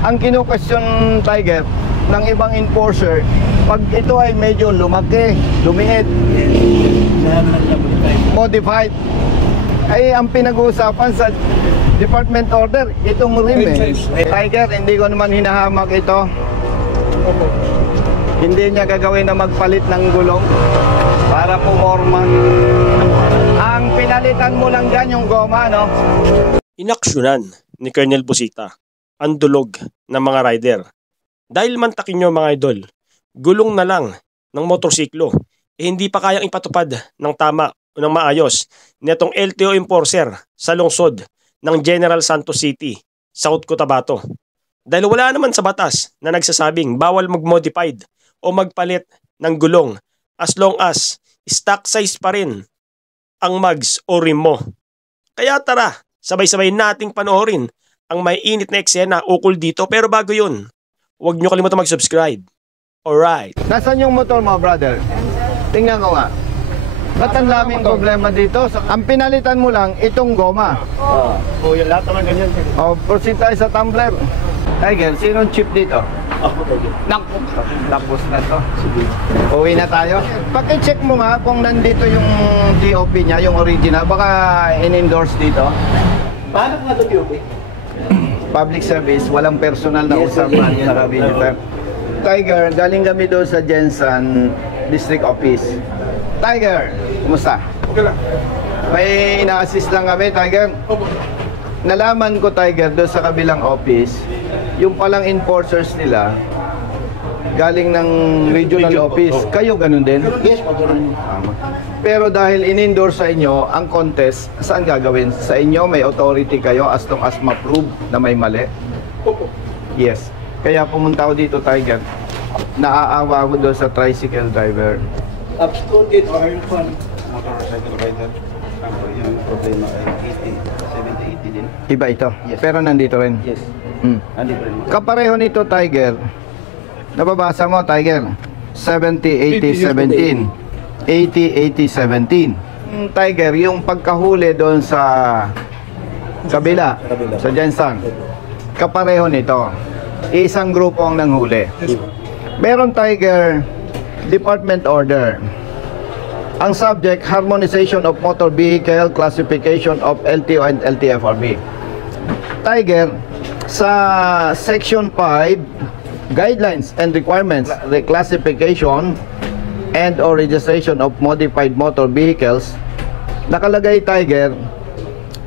Ang kino-question, Tiger, ng ibang enforcer, pag ito ay medyo lumaki, lumiit, modified, ay ang pinag-uusapan sa department order, itong rim eh. Tiger, hindi ko naman hinahamak ito. Hindi niya gagawin na magpalit ng gulong para pumorma. Ang pinalitan mo lang dyan yung goma, no? Inaksyonan ni Colonel Busita ang dulog ng mga rider. Dahil mantakin nyo mga idol, gulong na lang ng motorsiklo, hindi pa kayang ipatupad ng tama o ng maayos nitong LTO enforcer sa lungsod ng General Santos City, South Cotabato. Dahil wala naman sa batas na nagsasabing bawal mag-modified o magpalit ng gulong as long as stock size pa rin ang mags o rim mo. Kaya tara, sabay-sabay nating panoorin ang may init na eksena ukol dito, pero bago yun, huwag nyo kalimutan mag-subscribe. Alright. Nasaan yung motor mo, brother? Tingnan ko nga. Ba't ang daming problema dito? Ang pinalitan mo lang, itong goma. Oo, yung lahat naman ganyan. O, proceed tayo sa tumbler. Tiger, sinong chip dito? Ako tayo. Naku, tapos na to. Uwi na tayo. Paki-check mo nga kung nandito yung TOP niya, yung original. Baka in-endorse dito. Paano nga ito TOP? Public service, walang personal na usapan sa kabinete. Tiger, galing kami doon sa Jensen District Office. Tiger, kumusta? Okay lang. May ina-assist lang kami, Tiger. Nalaman ko, Tiger, doon sa kabilang office, yung palang enforcers nila, galing ng regional office. Kayo ganun din? Yes, pagkaroon. Pero dahil in-endorse sa inyo, ang contest, saan gagawin? Sa inyo, may authority kayo as long as ma-prove na may mali? Yes. Kaya pumunta ako dito, Tiger. Naaawa ako doon sa tricycle driver. Absconded or fun. Motorcycle rider. Yung problema ay 70-80 din. Iba ito? Yes. Pero nandito rin? Yes. Nandito rin. Kapareho nito, Tiger. Nababasa mo, Tiger? 70-80-17. 80-80-17. Tiger, yung pagkahuli doon sa kabila, sa Jensen, kapareho nito. Isang grupo ang nanghuli. Meron, Tiger, department order. Ang subject, harmonization of motor vehicle classification of LTO and LTFRB. Tiger, sa section 5, guidelines and requirements, reclassification and or registration of modified motor vehicles, nakalagay, Tiger,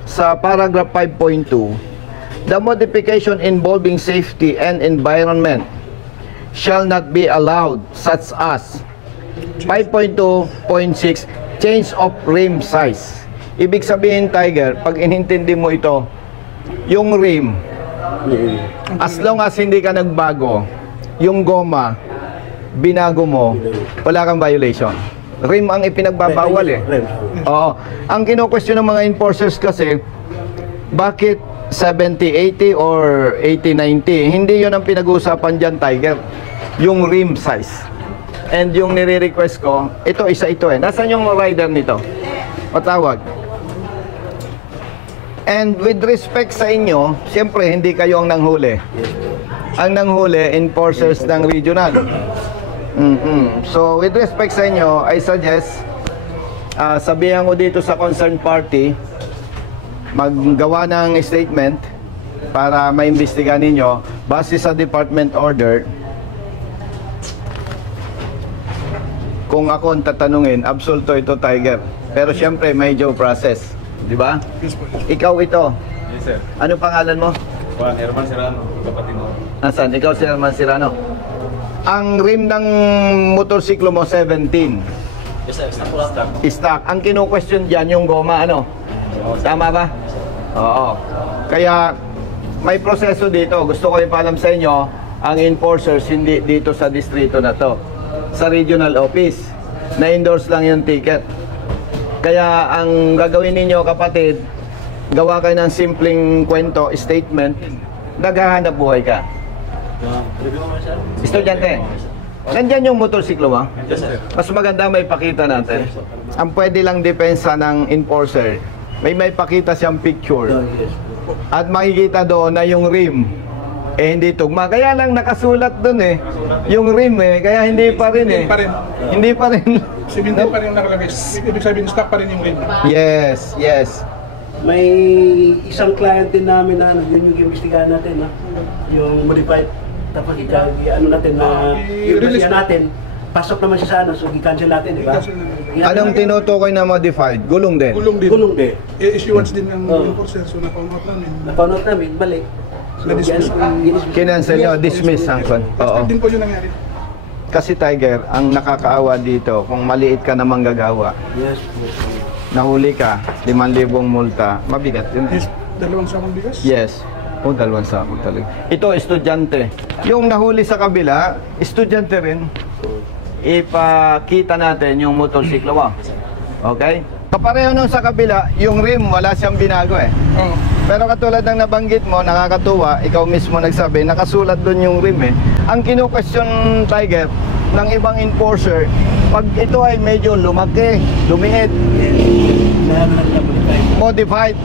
sa paragraph 5.2, the modification involving safety and environment shall not be allowed, such as 5.2.6, change of rim size. Ibig sabihin, Tiger, pag inintindi mo ito, yung rim, as long as hindi ka nagbago, yung goma, binago mo, wala kang violation. Rim ang ipinagbabawal eh. Oo. Ang kino-question ng mga enforcers kasi, bakit 70-80 or 80-90? Hindi yun ang pinag-uusapan dyan, Tiger. Yung rim size. And yung nire-request ko, ito, isa ito eh. Nasaan yung rider nito? Patawag. And with respect sa inyo, siyempre, hindi kayo ang nanghuli. Ang nanghuli, enforcers ng regional. So, with respect sa inyo, I suggest, sabihan ko dito sa concerned party, maggawa ng statement para maimbestigahan ninyo base sa department order. Kung ako ang tatanungin, absoluto ito, Tiger. Pero siyempre, may due process. Di ba? Ikaw ito. Yes, sir. Ano pangalan mo? Juan Herman Serrano, kapatid mo. Nasaan? Ikaw si Herman Serrano. Ang rim ng motorsiklo mo, 17. Yes sir, Stock. Ang kino-question dyan, yung goma, ano? Tama ba? Oo. Kaya, may proseso dito. Gusto ko ipaalam sa inyo, ang enforcers hindi dito sa distrito na to. Sa regional office. Na-endorse lang yung ticket. Kaya, ang gagawin ninyo, kapatid, gawa kayo ng simpleng kwento, statement, naghahanap buhay ka. Estudyante, nandyan yung motorsiklo mo? Yes sir. Mas maganda may pakita natin. Ang pwede lang depensa ng enforcer, may pakita siyang picture. At makikita doon na yung rim hindi tugma. Kaya lang nakasulat dun eh. Yung rim eh. Kaya hindi pa rin eh. Hindi pa rin. 17 pa rin yung nakalagay. Ibig sabihin, stock pa rin yung rim. Yes, yes. May isang client din namin na yun yung imbestigahan natin, yung modified. Tapos ano natin na i-release natin. Pasok naman siya sa ano, so i-cancel natin, di ba? Anong tinutukoy na modified? Gulong din. Gulong din. Gulong din. Issuance din ng enforcer, so napaunot namin. Napaunot namin, balik. So, Na-dismiss Kinansel nyo, dismiss ang kon. Oo. Din po yun nangyari. Kasi Tiger, ang nakakaawa dito, kung maliit ka na manggagawa, Yes. nahuli ka, 5,000 multa, mabigat yun. Yes, 2 sakong bigas. Yes. O, 2 sako talaga. Ito, estudyante. Yung nahuli sa kabila, estudyante rin. Ipakita natin yung motorsiklo mo. Okay? Kapareho nung sa kabila, yung rim, wala siyang binago eh. Oo. Pero katulad ng nabanggit mo, nakakatuwa, ikaw mismo nagsabi, nakasulat doon yung rim eh. Ang kinu-question, Tiger, ng ibang enforcer, pag ito ay medyo lumaki, lumiit, modified,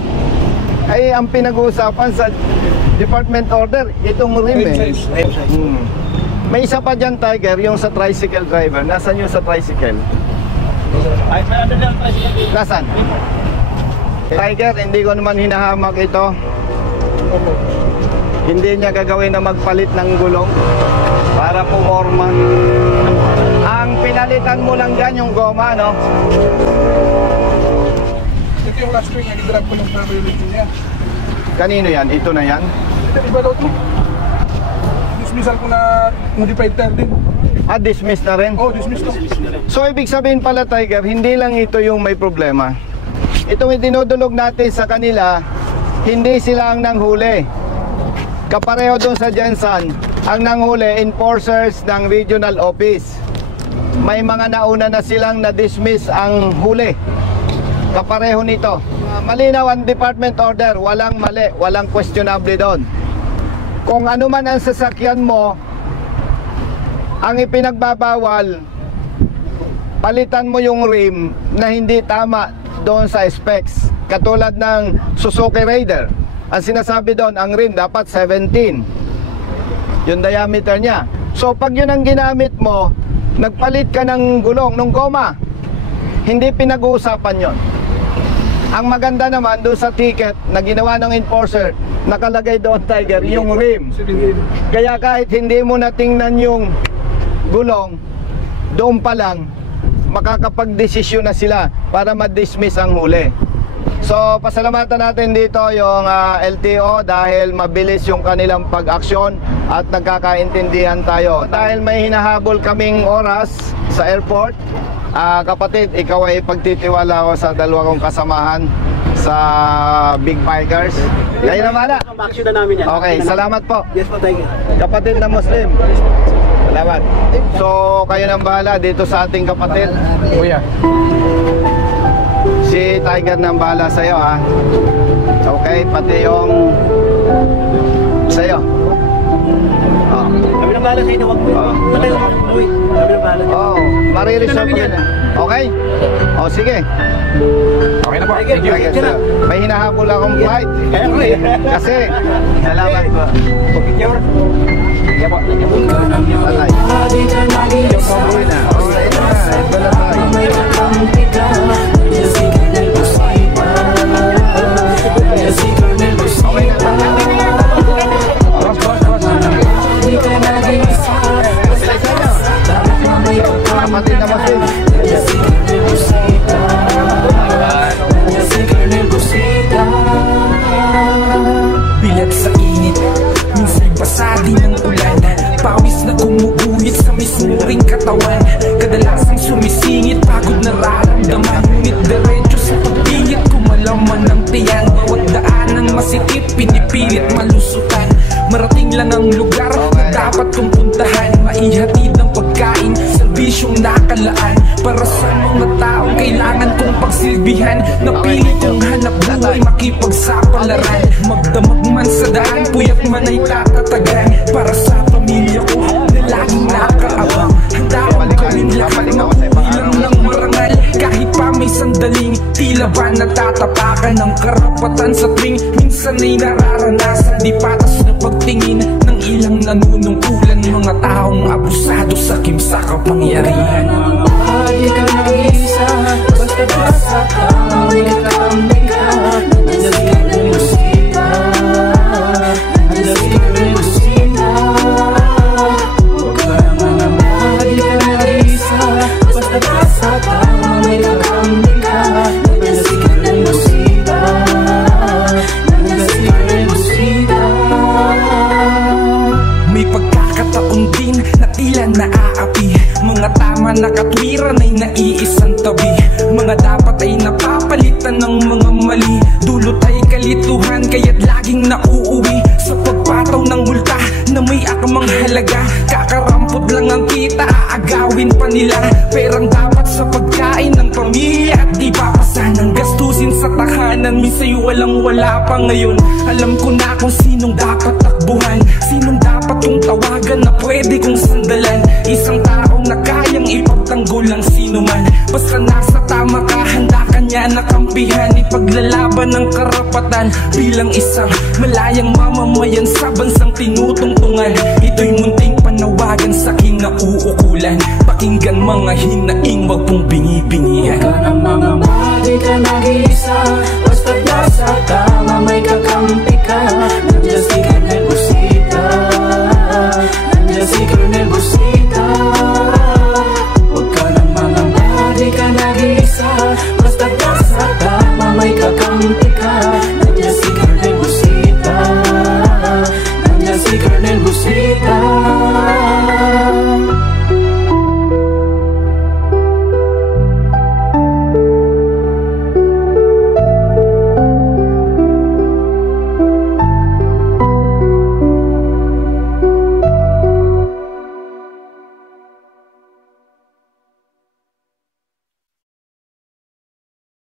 ay ang pinag-uusapan sa department order, itong rim eh. May isa pa dyan, Tiger, yung sa tricycle driver. Nasaan yung sa tricycle? Nasaan? Tiger, hindi ko naman hinahamak ito. Hindi niya gagawin na magpalit ng gulong para pumorma. Ang pinalitan mo lang dyan yung goma, no? Ito yung last week, nag-drop ko ng violation niya. Kanino yan? Ito na yan? Iba daw ito. Dismissal ko na modified tire din. Dismiss na rin? Oh, dismiss to. So, ibig sabihin pala, Tiger, hindi lang ito yung may problema. Itong itinudulog natin sa kanila, hindi sila ang nanghuli. Kapareho doon sa Jensen, ang nanghuli, enforcers ng regional office. May mga nauna na silang na-dismiss ang huli. Kapareho nito. Malinaw ang department order, walang mali, walang questionable doon. Kung ano man ang sasakyan mo, ang ipinagbabawal, palitan mo yung rim na hindi tama doon sa specs. Katulad ng Suzuki Raider. Ang sinasabi doon, ang rim dapat 17. Yung diameter niya. So pag yun ang ginamit mo, nagpalit ka ng gulong, ng goma, hindi pinag-uusapan yon. Ang maganda naman doon sa ticket na ginawa ng enforcer, nakalagay doon, Tiger, yung rim. Kaya kahit hindi mo natingnan yung gulong, doon pa lang makakapag-desisyon na sila para ma-dismiss ang huli. So pasalamatan natin dito yung LTO dahil mabilis yung kanilang pag-aksyon at nagkakaintindihan tayo. Dahil may hinahabol kaming oras sa airport, kapatid, ikaw ay pagtitiwala ko sa dalawa kong kasamahan sa Big Bikers. Kayo na bala. Action na namin yan. Okay, salamat po. Yes po, Tiger. Kapatid na Muslim. Salamat. So, kayo nang bahala dito sa ating kapatid. Kuya. Si Tiger nang bahala sa'yo, ha? Okay, pati yung sa'yo. Oh. Kami na bahala sa inyo, wag po. Patay lang ako, uy. Kami na bahala. Oh, mariresolve ko yun. Okay? Oh, sige. Okay na po. Thank you. Tiger, may hinahabol akong flight. Kaya ko eh. Kasi, salamat po. Picture. Kaya po. Alay. Okay na. Alright na. Ito na tayo. Okay na. Kapatid na Muslim. Bilat sa init, minsan pasadi ng ulan, pawis na gumuguhit sa mismo ring katawan. Kadalasang sumisingit, pagod na raramdaman, ngunit diretso sa pagpingit, kumalaman ng tiyan. Bawat daanan masikip, pinipilit malusutan. Marating lang ang lugar na dapat kong puntahan. Maihatid ng pagkain, serbisyong nakalaan, para sa mga taong kailangan kong pagsilbihan. Napili kong hanap buhay, makipagsapalaran. Magdamag man sa daan, puyat man ay tatatagan. Para sa pamilya ko na laging nakaabang. Handa akong gawin lahat, makulang ng marangal. Kahit pa may sandaling tila ba natatapakan ng karapatan sa tuwing minsan ay nararanasan. Di patas na pagtingin ng nanunungkulan, mga taong abusado sa kimsa kapangyarihan. Di ka nag-iisa, basta basta ka, may kakampi ka. Nandiyan si Colonel Busita, nandiyan si Colonel Busita. Huwag ka naman naman, di ka nag-iisa, basta basta ka, may kakampi ka. Nandiyan si Colonel Busita, nandiyan si Colonel Busita. May pagkakataon din na tila naaapi, mga tama na katwiran ay naiisang tabi, mga dapat ay napapalitan ng mga mali. Dulot ay kalituhan kaya't laging nauuwi sa pagpataw ng multa na may akamang halaga. Kakarampot lang ang kita, aagawin pa nila perang dapat sa pagkain ng pamilya at ipapasa ng gastusin sa tahanan. Minsa'y walang wala pa ngayon. Alam ko na kung sinong dapat takbuhan, sinong dapat kong tawagan na pwede kong sandalan. Isang taong na kayang ipagtanggol ang sino man, basta nasa tama ka, handa ka niya na kampihan. Ipaglalaban ng karapatan bilang isang malayang mamamayan sa bansang tinutungtungan. Ito'y munting panawagan sa kinauukulan, pakinggan mga hinaing, wag pong bingi-bingihan. Huwag ka na mamama, di ka nag-iisa, basta nasa tama, may kakampi ka. Nandiyan si Colonel Busita, nandiyan si Colonel Busita. Huwag ka na mamama, di ka nag-iisa, basta nasa tama, may kakampi ka. Nandiyan si Colonel Busita, nandiyan si Colonel Busita.